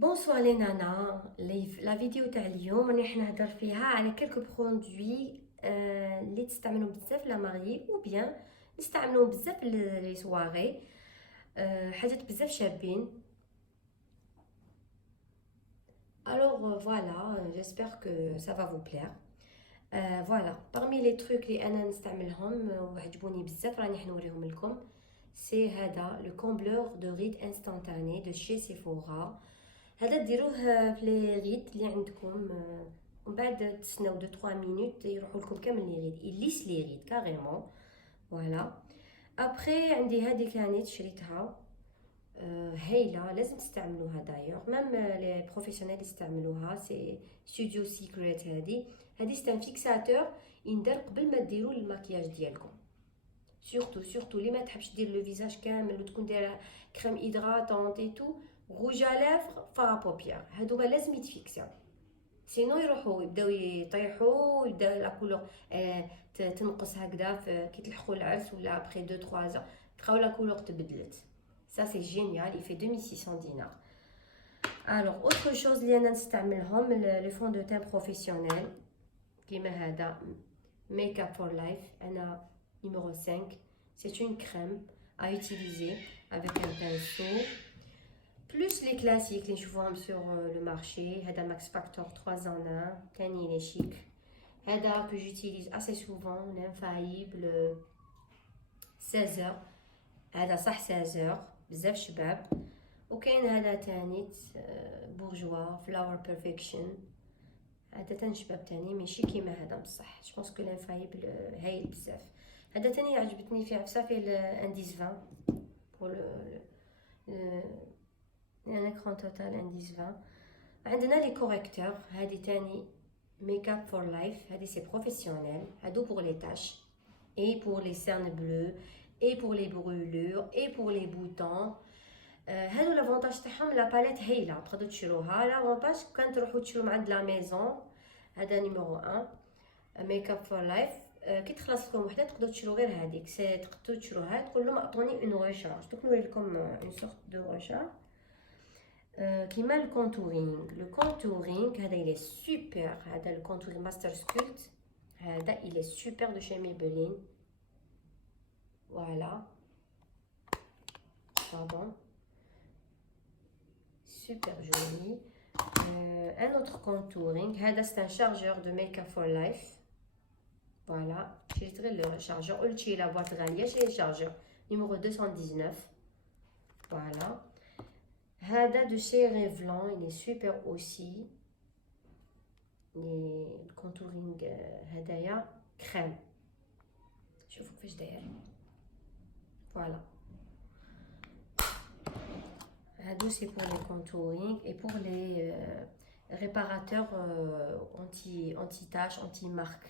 Bonsoir les nanas, la vidéo تاع اليوم راني نهضر فيها على quelques produits اللي تستعملوا بزاف لا ماري ou bien نستعملوا بزاف لي سواري حاجات بزاف شابين. Alors voilà, j'espère que ça va vous plaire. Voilà, parmi les trucs اللي انا نستعملهم وعجبوني بزاف راني حنوريهم لكم. C'est هذا le combleur de rides instantané de chez Sephora. هذا ديروه في لي ريد اللي عندكم ومن بعد تسناو 2-3 مينوت يروحوا لكم كامل لي ريد يليس لي ريد كاريمون. فوالا ابري عندي هذه كانت شريتها هايله، لازم تستعملوها دايوغ ميم لي بروفيسيونيل يستعملوها. سي ستوديو سيكريت. هذه سي ان فيكساتور يندار قبل ما ديروا الماكياج ديالكم. سورتو اللي ما تحبش دير لو فيزاج كامل وتكون دايره كريم هيدراتونت اي تو روج ا لافغ فا بوبيير، هادوما لازم يتفيكساو سينو يروحوا يبداو يطيحوا ويبداو لا كولور تنقص هكذا كي تلحقوا العرس ولا ابري 2 3 ans تلقاو لا كولور تبدلت. Ça c'est génial, il fait 2600 dinars. Alors autre chose اللي انا نستعملهم لو فون دو تان بروفيسيونيل كيما هذا ميك اب فور لايف. انا numéro 5. C'est une crème à utiliser avec un pinceau. Plus les classiques, les cheveux sur le marché. Hada Max Factor 3 en 1. Tani, il est chic. Hada que j'utilise assez souvent, l'infaillible 16 heures. Hada صح 16 heures. بزاف شباب. وكاين هذا تاني bourgeois flower perfection. هذا تاني شباب تاني ماشي كيما هذا بصح. Je pense que l'infaillible هايل بزاف. هذا تاني عجبتني فيه بزاف الانديس 20 pour le un écran total indice 20. عندنا لي كوريكتور. هذه تاني ميك اب فور لايف. هذه سي بروفيسيونيل. هادو pour les taches et pour les cernes bleues et pour les brûlures et pour les boutons. هادو لافونتاج تاعهم لا باليت هايله تقدروا تشروها. لافونتاج كان تروحوا تشرو من عند لا ميزون. هذا نيميرو 1 ميك اب فور لايف. كي تخلص لكم وحده تقدروا تشرو غير هذيك. سي تقدروا تشروها تقول لهم اعطوني اون ريشارج. دوك نوري لكم اون سورت دو ريشارج كيما الكونتورينغ. لو كونتورينغ هذا il est super. هذا le contouring master sculpt. هذا il est super de chez Maybelline. Voilà. Pardon. Super joli. Un autre contouring. هذا c'est un chargeur de make-up for life. Voilà. شريت غير le chargeur. قلت شي لا boîte غالية شري الشارجور numéro 219. Voilà. هذا de chez Revlon, il est super aussi. Le contouring هدايا crème. شوفوا كيفاش داير. Voilà. هادو c'est pour les contouring et pour les réparateurs anti-taches, anti-marque.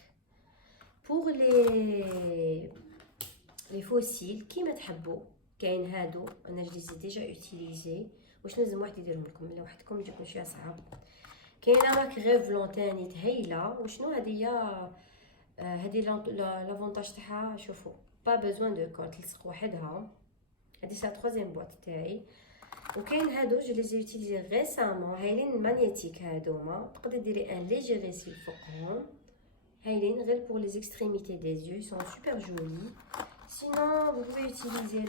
Pour les fossiles كيما تحبوا كاين هادو انا جليزي ديجا اوتيليزي. واش لازم واحد يديرهم لكم الا وحدكم يجيكم شويه صعاب. كاينه مارك ريفلون تاني هايله. وشنو هذه لافونتاج تاعها شوفوا با بيزوان دو كول تلصق وحدها. هذه سا تروزيام بواط تاعي. وكاين هادو جو لي اوتيليزي ريسامون هايلين مانيتيك. هادوما تقدري ديري ان ليجي ريسيل فوقهم هايلين غير pour les extrémités des yeux. Ils sont super jolis. Sinon vous pouvez utiliser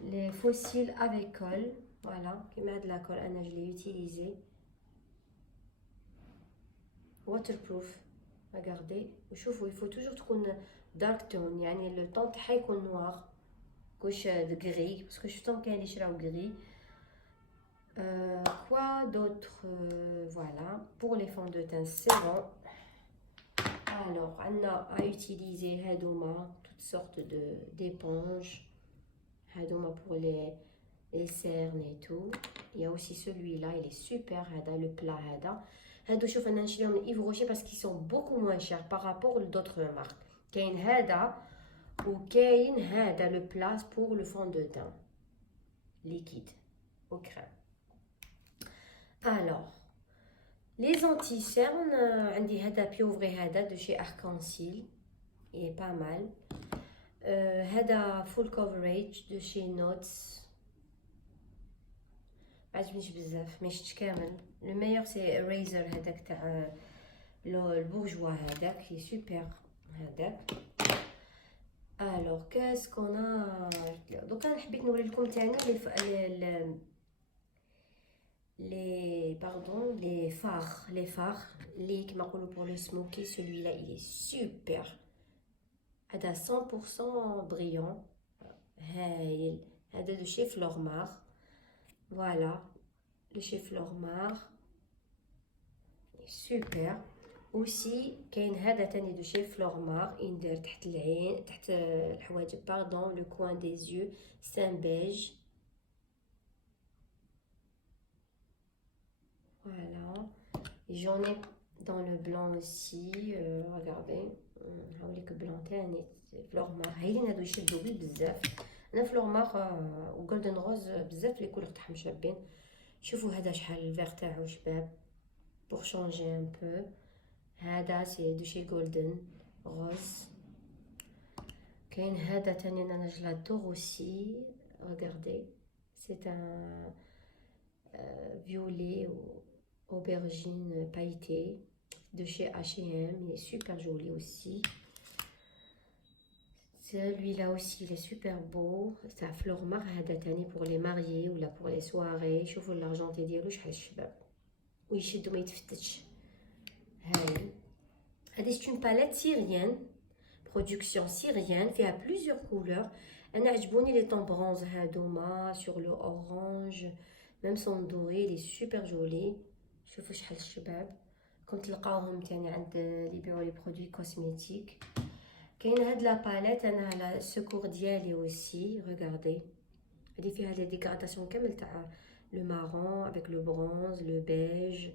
les fossiles avec colle. Voilà, كيما هاد لا كول انا je l'ai utilisé. waterproof. regardez وشوفوا il faut toujours تكون dark tone يعني le ton تاعها يكون noir كوش gris parce que شفتهم كاين اللي شراو gris. Quoi d'autre? Voilà pour les fonds de teint c'est bon. Alors on a à utiliser هادوما toutes sortes d'éponges. هادوما pour les cernes et tout. Il y a aussi celui-là, il est super. هذا le plat هذا. هادو شوف انا نشريهم من Yves Rocher parce qu'ils sont beaucoup moins chers par rapport aux d'autres marques. كاين هذا وكاين هذا le plat pour le fond de teint liquide au crème. Alors les anti-cernes عندي هذا بيوفري هذا de chez Arc-en-Ciel. Il est pas mal. هذا full coverage de chez Notes. عجبنيش بزاف، ما شفتش كامل. لو ميور سي ريزر هذاك تاع البورجوا، هذاك هي سوبر هذاك. الوغ كاسكونا دوكا حبيت نوري لكم تاني les pardon les phares اللي كما نقولوا pour le smoky. celui-là il est super هذا 100% brillant هايل. هذا de chez Flormar. voilà le chez Flormar super. aussi كاين هذا تاني de chez Flormar يندير تحت العين تحت الحواجب pardon le coin des yeux. c'est un beige. voilà. j'en ai dans le blanc aussi. regardez هاوليك بلون تاني فلورمار. هايلين هادو يشدو بيه بزاف. انا فلورمار و جولدن روز بزاف لي كولور تاعهم شابين. شوفوا هذا شحال الفيغ تاعو شباب pour changer un peu. هذا سي دو شي جولدن روز. كاين هذا تاني انا جلادور اوسي. regardez c'est un violet aubergine pailleté de chez H&M. il est super joli aussi. celui-là aussi il est super beau. c'est à Flormar. هذا تاني pour les mariés ou là pour les soirées. شوفوا الارجونتي ديالو شحال الشباب ويشد وما يتفتتش. هاي هذه c'est une palette syrienne production syrienne فيها plusieurs couleurs. انا عجبوني لي طون برونز هادوما sur le orange même son doré il est super joli. شوفوا شحال الشباب. كنت تلقاوهم تاني عند اللي يبيعوا لي برودوي كوسميتيك. كاين هاد لا باليت انا على السكور ديالي اوسي. regardez هادي فيها لي ديكوراسيون كامل تاع لو مارون افيك لو برونز لو بيج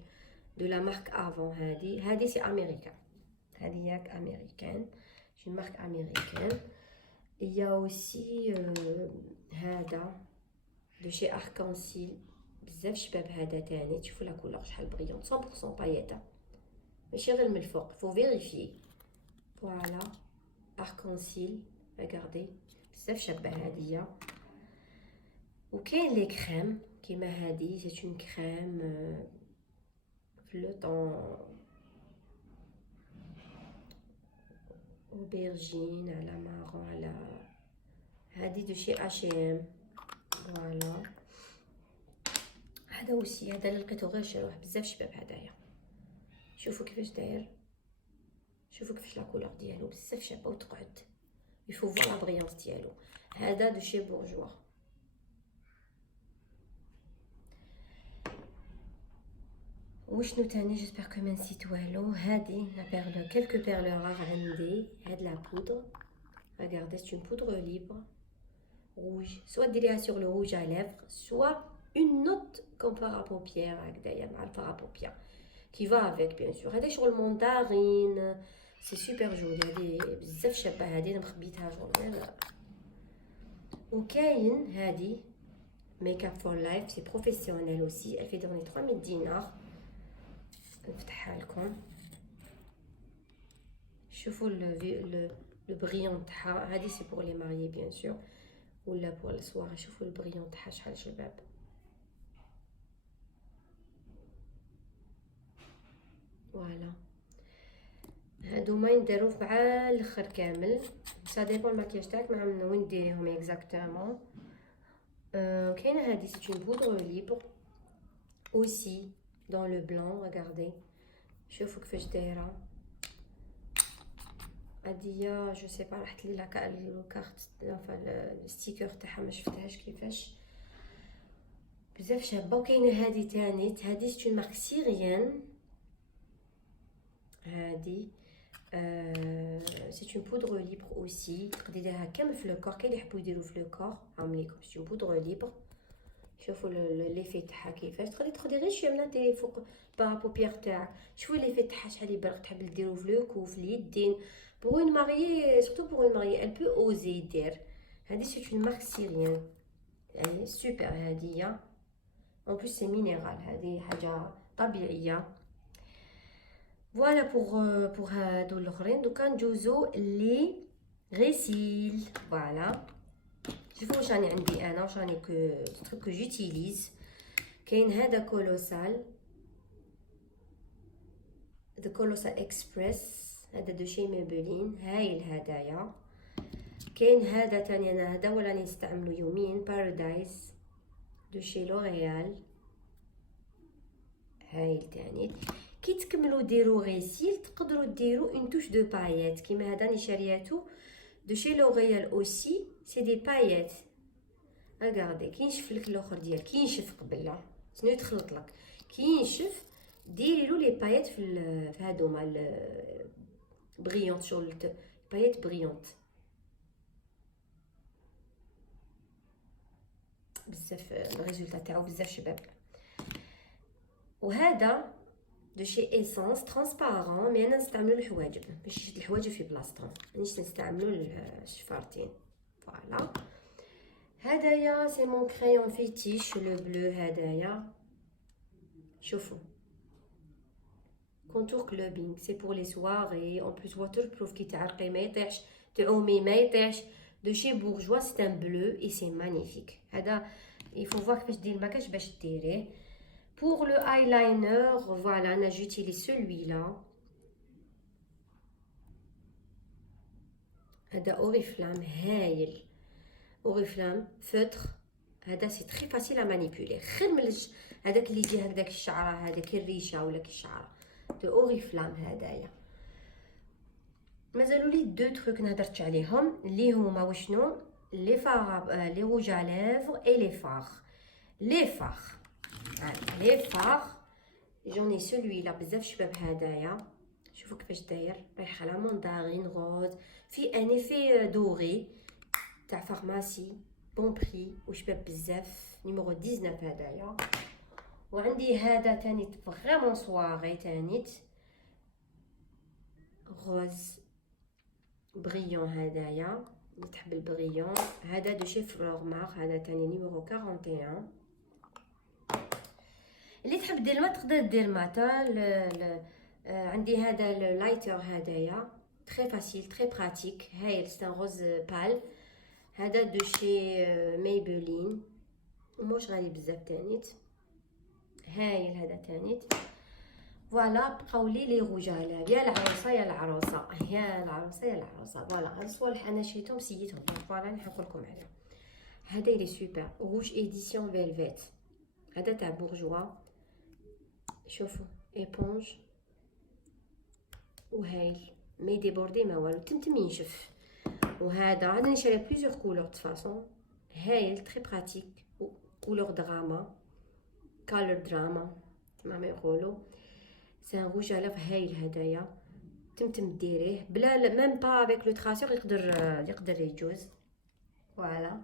دو لا مارك افون. هادي سي امريكان. هادي ياك امريكان شي مارك امريكان. il y a aussi هذا دو شي اركانسيل بزاف شباب. هذا تاني تشوفوا لا كولور شحال بريون 100% بايتا ماشي غير من الفوق. فو فيريفي. فوالا اركانسيل. regardez بزاف شابه هادية. وكاين لي كريم كيما هادي سي اون كريم في لو طون aubergine على مارون على هادي دو شي H&M. فوالا هذا وسي. هذا اللي لقيتو غير شروح بزاف شباب. هدايا شوفوا كيفاش داير. شوفوا كيفاش لا كولور ديالو بزاف شابه وتقعد. يفو فوا لا بريونس ديالو. هذا دو شي بورجوا. وشنو تاني جيسبر كو ما نسيت والو. هادي لا بيرلو كلكو بيرلورار عندي. هاد لا بودر regardez c'est une poudre libre rouge. soit ديريها sur le rouge à lèvres soit une note comme fard à paupières هكذايا مع الفار à paupières qui va avec bien sûr. هذا شغل مونتارين سي سوبر جولي. هذه بزاف شابه. هذه انا مخبيتها شغل. وكاين هذه ميك اب فور لايف سي بروفيسيونيل اوسي. elle fait donner 3000 دينار. نفتحها لكم. شوفوا لو بريون تاعها. هذه سي بور لي ماريي بيان سور ولا بور السواري. شوفوا البريون تاعها شحال شباب. فوالا هادوما ينديرو مع الاخر كامل. سا ديبون الماكياج تاعك مع من وين ديريهم اكزاكتومون. كاينه هادي سي اون بودر ليبر اوسي دون لو بلون. regardez شوفوا كيفاش دايره. هادية جو سي با راحت لي لا كارت الستيكر تاعها ما شفتهاش كيفاش بزاف شابه. وكاينه هادي تاني. هادي سي اون مارك سيريان. هادي سي اون بودر ليبر اوسي. تقدري ديرها كامل في لو كور. كاين اللي يحبوا يديروا في لو كور عامليكم سي اون بودر ليبر. شوفوا ليفي تاعها كيفاش. تقدري غير شويه مناتي فوق بابوبيير تاعك. شوفوا ليفي تاعها شحال يبرق. تحب ديرو في لو كو في اليدين pour une mariée surtout pour une mariée elle peut oser dire. هذه c'est une marque syrienne يعني super. هذه en plus c'est minéral. هذه حاجه طبيعيه. فوالا pour هادو الاخرين. دوكا ندوزو لي غسيل. فوالا شوفوا واش راني عندي انا واش راني كو تروك كو جوتيليز. كاين هذا كولوسال، ذا كولوسال اكسبريس، هذا دو شي ميبلين، هاي الهدايا. كاين هذا تاني، انا هذا ولا نستعملو يومين، بارادايس دو شي لوريال، هاي تاني. كي تكملوا ديروا غيسيل تقدروا ديروا اون توش دو بايات، كيما هذا راني شارياتو دو شي لوريال اوسي، سي دي بايات. اغاردي كي ينشف لك الاخر ديال كي ينشف قبل لا شنو يتخلط لك، كي ينشف ديري له لي بايات في هادوما بريونط، شغل بايات بريونط بزاف، الريزولتا تاعو بزاف شباب. وهذا دو شي ايسونس ترانسبارون، مي انا نستعملو الحواجب باش يشد الحواجب في بلاصتهم، مانيش نستعملو الشفارتين. فوالا هدايا سي مون كريون فيتيش لو بلو، هدايا شوفوا كونتور كلوبينغ، سي بور لي سواري، اون بليس واتر بروف، كي تعرقي ما يطيحش، تعومي ما يطيحش، دو شي بورجوا، سي ان بلو اي سي مانيفيك. هذا يفو فوا كيفاش دير الماكياج باش ديريه. بور لو ايلاينر فوالا انا جوتيليز سولوي-لا، هذا اوريفلام هايل، اوريفلام فوتر، هذا سي تري فاسيل ا مانيبيولي، خير من هذاك اللي يجي هكذاك الشعره، هذاك الريشه ولا كي الشعره، دو اوريفلام هدايا. مازالوا لي دو تروك نهضرت عليهم اللي هما وشنو، لي فار، لي روج ا ليفر اي لي فار. لي فار، لي فار جوني سولوي لا بزاف شباب هدايا، شوفوا كيفاش داير، رايح على مندارين روز، في ان ايفي دوري تاع فارماسي، بون بري وشباب بزاف، نيميرو 19 هدايا. وعندي هذا تاني فريمون سواري تانيت روز بريون، هدايا اللي تحب البريون، هذا دو شي فلور مار، هذا تاني نيميرو 41. اللي تحب دير ما تقدر دير ماتا. عندي هذا اللايتر هدايا تري فاسيل تري براتيك، هايل سي ان روز بال، هذا دو شي ميبلين موش غالي بزاف تانيت، هايل هذا تانيت. فوالا بقاو لي روج على يا العروسه يا العروسه، يا العروسه يا العروسه. فوالا هاد الصوالح انا شريتهم سيتهم، فوالا نحكي لكم عليهم. هذا لي سوبر روج ايديسيون فيلفيت، هذا تاع بورجوا، شوفوا ايبونج وهايل ما يديبوردي ما والو، تمتم ينشف. وهذا عندنا شري بليزيور كولور دو فاصون، هايل تري براتيك، كولور دراما، كالر دراما كما ما يقولوا، سي ان روج على هايل هدايا، تمتم ديريه بلا ميم با افيك لو تراسور، يقدر يجوز. فوالا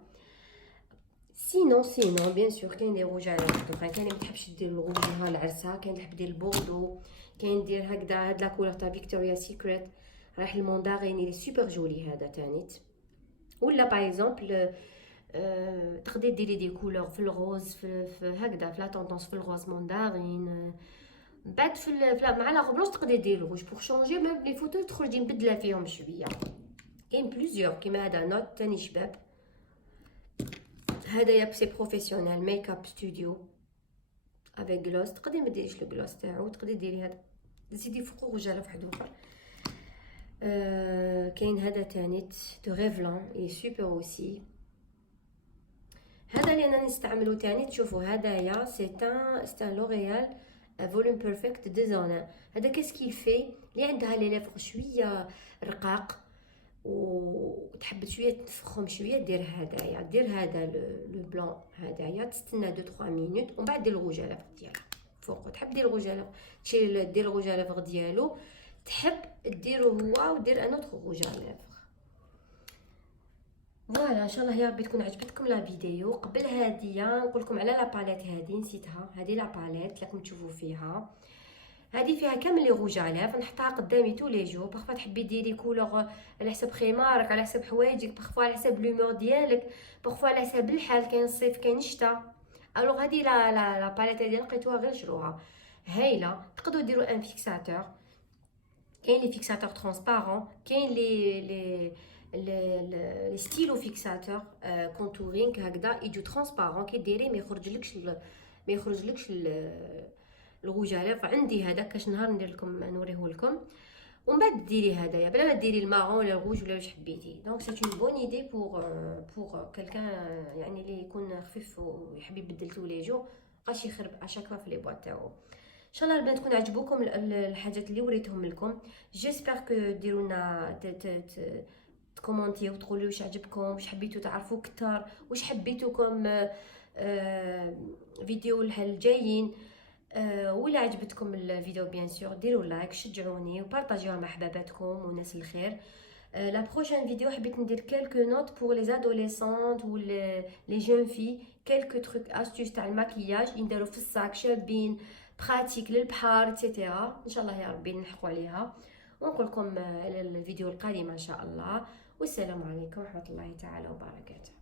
سينون بيان سور كاين لي روج على اخرين، كاين اللي ما تحبش دير الروج نهار العرسه، كاين اللي تحب دير البوردو، كاين دير هكذا هاد لا كولور تاع فيكتوريا سيكريت رايح المونداريني لي سوبر جولي هذا تانيت. ولا باغ اكزومبل تقدري ديري دي كولور في الغوز، في هكذا في لا طوندونس في الغوز موندارين، بعد مع لا غبلوش تقدري ديري الغوج بوغ شونجي ميم لي فوتو تخرجي مبدله فيهم شويه. كاين بليزيور كيما هذا نوت تاني شباب، هذايا سي بروفيسيونيل ميك اب ستوديو افيك غلوس، تقدري ما ديريش لو غلوس تاعو، تقدري ديري هذا زيدي فوقو رجاله فواحد اخر. كاين هذا تانيت دو ريفلون اي سوبر اوسي، هذا اللي انا نستعملو تاني. تشوفوا هدايا سي ان لوريال فوليوم بيرفكت ديزاين، هذا كاسكي في اللي عندها لي ليفر شويه رقاق وتحب شويه تفخم شويه، دير هدايا، دير هذا لو بلون هدايا، تستنى 2 3 مينوت ومن بعد دير الروج على ديالها فوق. تحب دير الروج على تشيل دير الروج على ديالو، تحب ديرو هو ودير ان اوتر روج على. فوالا ان شاء الله يا ربي تكون عجبتكم لا فيديو. قبل هاديه نقول لكم على لا باليت هذه نسيتها، هذه لا باليت راكم تشوفوا فيها، هذه فيها كامل لي روج على، نحطها قدامي تو لي جور. بارفو تحبي ديري كولور على حسب خمارك، على حسب حوايجك، بارفو على حسب لومور ديالك، بارفو على حسب الحال، كاين الصيف كاين الشتاء. الوغ هذه لا باليت هذه لقيتوها غير شروها هايله. تقدروا ديروا ان فيكساتور، كاين لي فيكساتور ترانسبارون، كاين لي ستيلو فيكساتور كونتورينغ هكذا يجو ترانسبارون، كي ديري ما يخرجلكش ما يخرجلكش الغوجاله. فعندي هذا كاش نهار ندير لكم نوريه لكم. ومن بعد ديري هدايا بلا ما ديري الماغون ولا الغوج ولا واش حبيتي. دونك سي اون بون ايدي بور كلكان يعني اللي يكون خفيف ويحب يبدل تو لي جو، مابقاش يخرب اشاك فوا في لي بواط تاعو. ان شاء الله البنات تكون عجبوكم الحاجات اللي وريتهم لكم. جيسبر كو ديروا لنا تكومونتيو وتقولوا واش عجبكم، واش حبيتوا تعرفوا اكثر، واش حبيتوكم فيديو الجايين. ولا عجبتكم الفيديو بيان سور ديروا لايك، شجعوني وبارطاجيوها مع حباباتكم وناس الخير. لا بروchaine فيديو حبيت ندير كلكو نوت بور لي ادوليسونت و لي جون في، كلكو تروك استوس تاع الماكياج ينداروا في الصاك شابين براتيك للبحر ايتترا. ان شاء الله يا ربي نلحقوا عليها. ونقول لكم الفيديو القادم ان شاء الله. والسلام عليكم ورحمه الله تعالى وبركاته.